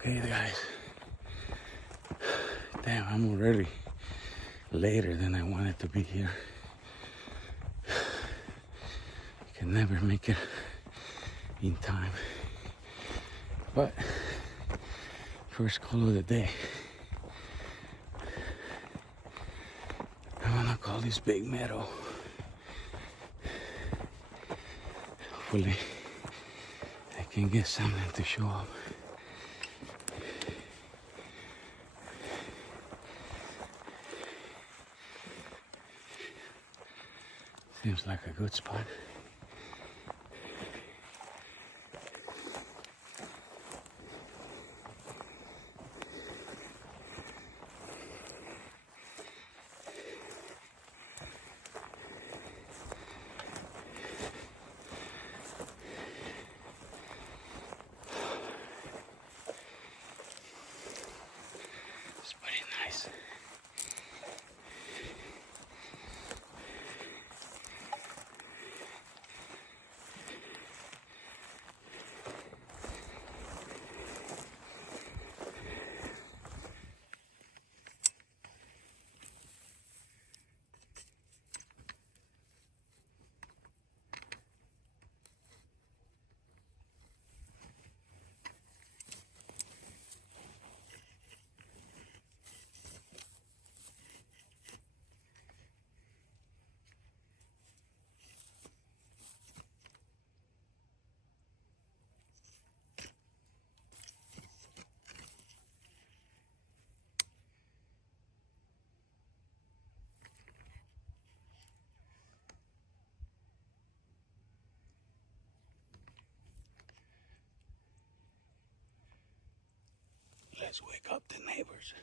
Okay, guys. Damn, I'm already later than I wanted to be here. I can never make it in time. But first call of the day. I'm gonna call this big meadow. Hopefully I can get something to show up. Seems like a good spot. It's pretty nice. Let's wake up the neighbors.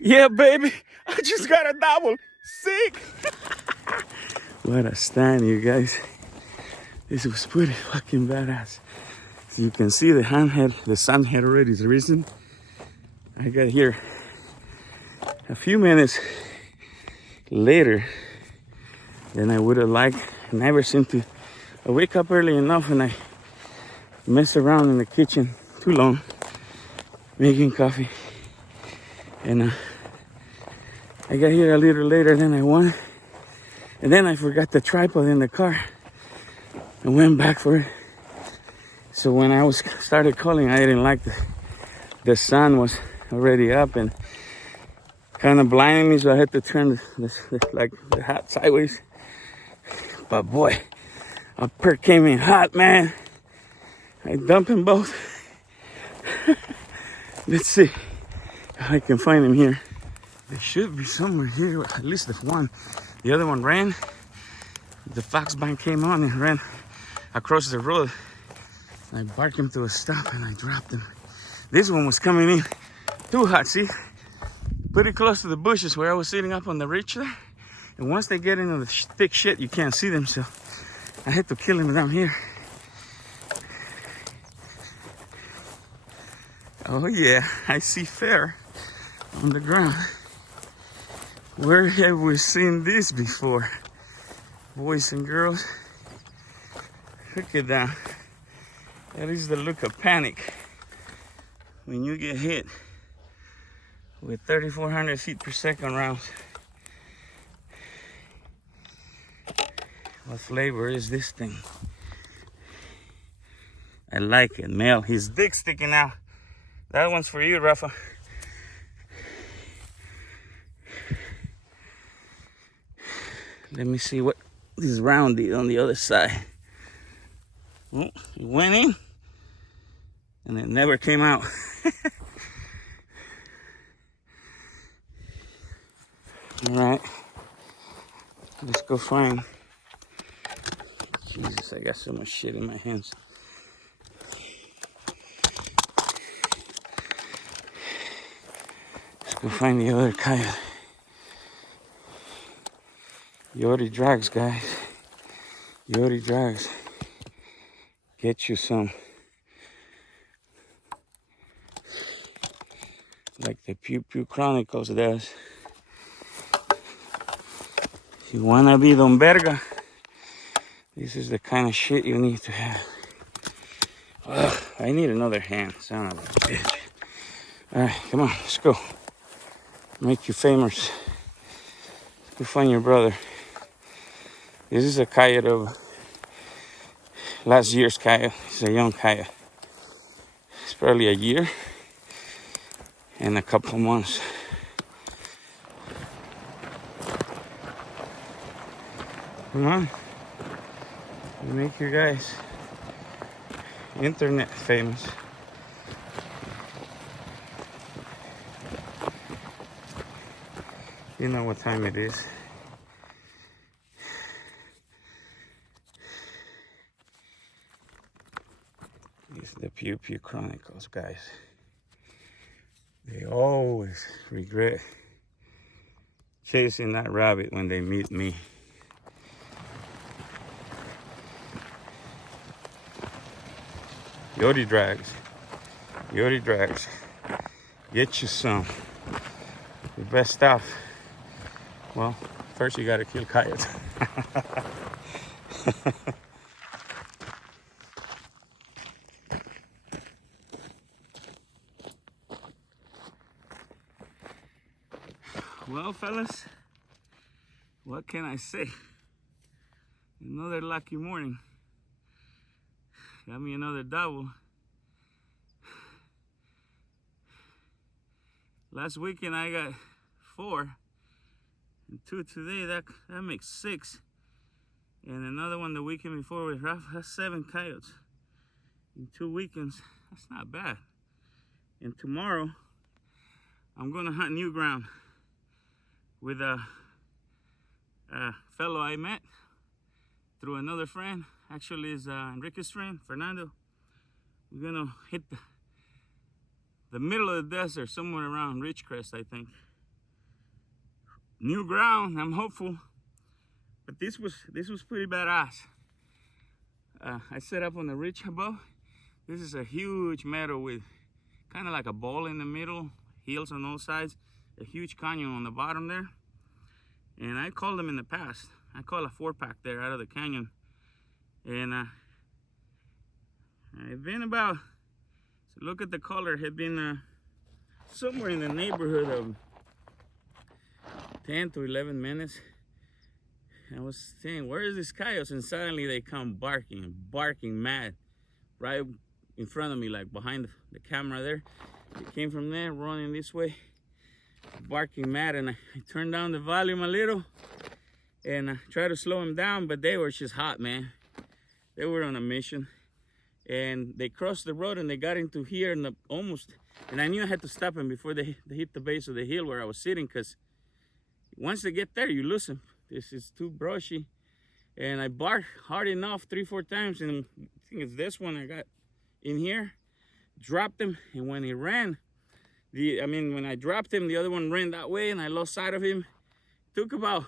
Yeah, baby. I just got a double. Sick. What a stand, you guys. This was pretty fucking badass. So you can see the sun had already risen. I got here a few minutes later than I would have liked. Never seemed to wake up early enough, and I mess around in the kitchen too long making coffee. And I got here a little later than I wanted. And then I forgot the tripod in the car. I went back for it. So when I started calling, I didn't like the sun was already up and kind of blinding me, so I had to turn the hat sideways. But boy, a perk came in hot, man. I dumped them both. Let's see if I can find him here. They should be somewhere here, at least the one. The other one ran. The fox band came on and ran across the road. I barked him to a stop and I dropped him. This one was coming in too hot, see? Pretty close to the bushes where I was sitting up on the ridge there. And once they get into the thick shit, you can't see them, so I had to kill him down here. Oh yeah, I see fair on the ground. Where have we seen this before? Boys and girls, look at that. That is the look of panic when you get hit with 3,400 feet per second rounds. What flavor is this thing? I like it, male. His dick sticking out. That one's for you, Rafa. Let me see what this round did on the other side. Oh, it went in and it never came out. All right, let's go find. Jesus, I got so much shit in my hands. Let's go find the other coyote. Coyote drags, guys. Coyote drags. Get you some. Like the Pew Pew Chronicles does. If you wanna be Don Verga, this is the kind of shit you need to have. Ugh, I need another hand, son of a bitch. Alright, come on, let's go. Make you famous. Let's go find your brother. This is a coyote of last year's coyote. It's a young coyote. It's probably a year and a couple of months. Come on. You make your guys internet famous. You know what time it is. It's the Pew Pew Chronicles, guys. They always regret chasing that rabbit when they meet me. Coyote drags. Coyote drags. Get you some. The best stuff. Well, first you gotta kill coyotes. Well, fellas, what can I say? Another lucky morning. Got me another double. Last weekend I got 4. And 2 today, that makes 6. And another one the weekend before with Rafa, that's 7 coyotes. In 2 weekends, that's not bad. And tomorrow, I'm gonna hunt new ground with a fellow I met through another friend. Actually, is Enrique's friend, Fernando. We're gonna hit the middle of the desert, somewhere around Ridgecrest, I think. new ground. I'm hopeful, but this was pretty badass. I set up on the ridge above. This is a huge meadow with kind of like a bowl in the middle, hills on all sides, a huge canyon on the bottom there. And I called them in the past. I call a 4-pack there out of the canyon. And I've been about, so look at the color, had been somewhere in the neighborhood of 10 to 11 minutes. I was saying, where is this coyote? And suddenly they come barking mad, right in front of me, like behind the camera there. They came from there, running this way, barking mad, and I turned down the volume a little and I tried to slow them down, but they were just hot, man. They were on a mission, and they crossed the road and they got into here and and I knew I had to stop them before they hit the base of the hill where I was sitting, because once they get there, you lose them. This is too brushy, and I barked hard enough 3-4 times, and I think it's this one I got in here, dropped him, and when he ran, when I dropped him, the other one ran that way, and I lost sight of him. It took about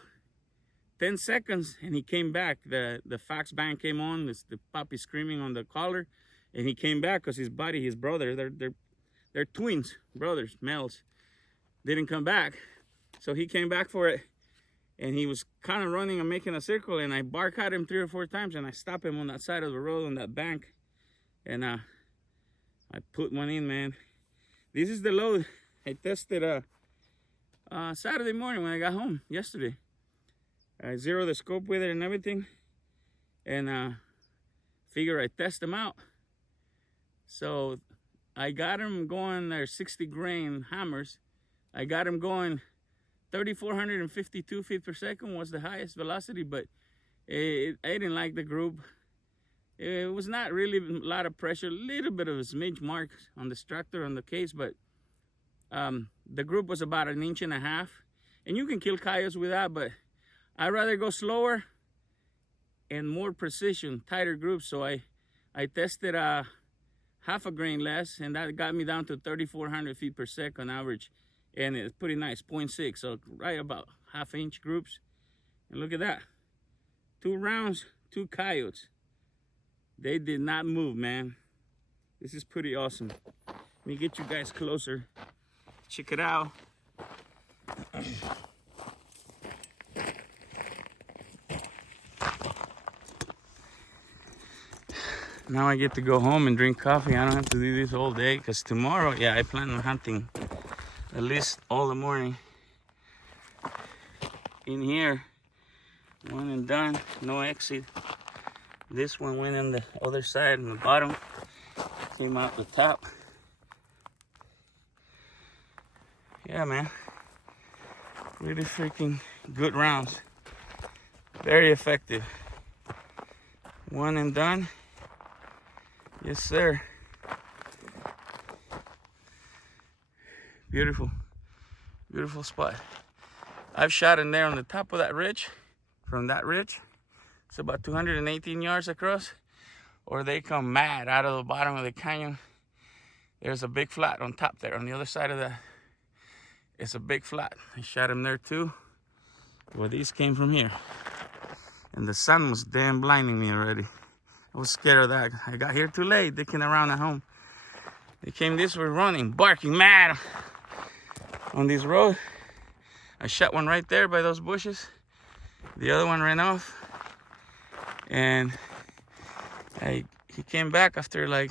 10 seconds, and he came back. The fax band came on, the puppy screaming on the collar, and he came back because his brother, they're twins, brothers, males, didn't come back. So he came back for it, and he was kind of running and making a circle, and I barked at him 3 or 4 times, and I stopped him on that side of the road on that bank, and I put one in, man. This is the load I tested Saturday morning when I got home yesterday. I zeroed the scope with it and everything, and figure I test them out. So I got them going, they're 60 grain hammers. I got them going 3,452 feet per second was the highest velocity, but I didn't like the group. It was not really a lot of pressure, a little bit of a smidge mark on the structure on the case, but the group was about 1.5 inches, and you can kill coyotes with that, but I'd rather go slower and more precision, tighter groups. So I tested 0.5 grain less, and that got me down to 3,400 feet per second average, and it's pretty nice, 0.6, so right about 1/2 inch groups. And look at that, 2 rounds, 2 coyotes. They did not move, man. This is pretty awesome. Let me get you guys closer. Check it out. Now I get to go home and drink coffee. I don't have to do this all day, because tomorrow, yeah, I plan on hunting at least all the morning. In here, one and done, no exit. This one went on the other side on the bottom, came out the top. Yeah, man, really freaking good rounds. Very effective. One and done. Yes, sir. Beautiful, beautiful spot. I've shot in there on the top of that ridge. From that ridge, it's about 218 yards across, or they come mad out of the bottom of the canyon. There's a big flat on top there. On the other side of that, it's a big flat. I shot him there too. Well, these came from here, and the sun was damn blinding me already. I was scared of that. I got here too late, dicking around at home. They came this way running, barking mad on this road. I shot one right there by those bushes. The other one ran off, and he came back after like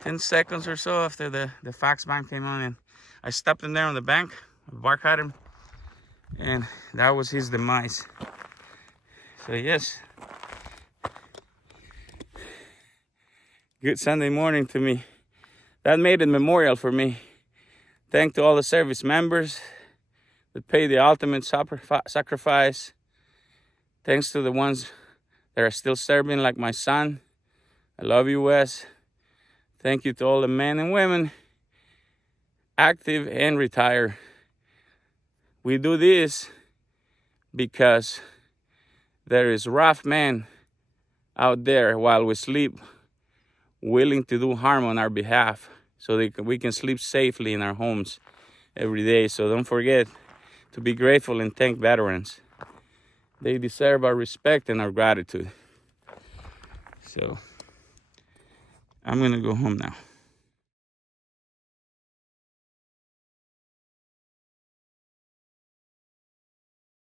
10 seconds or so after the fax band came on, and I stopped him there on the bank, barked at him, and that was his demise. So yes, good Sunday morning to me. That made a memorial for me. Thanks to all the service members that paid the ultimate sacrifice. Thanks to the ones that are still serving, like my son. I love you, Wes. Thank you to all the men and women, active and retired. We do this because there is rough men out there while we sleep, willing to do harm on our behalf, so we can sleep safely in our homes every day. So don't forget to be grateful and thank veterans. They deserve our respect and our gratitude. So I'm gonna go home now.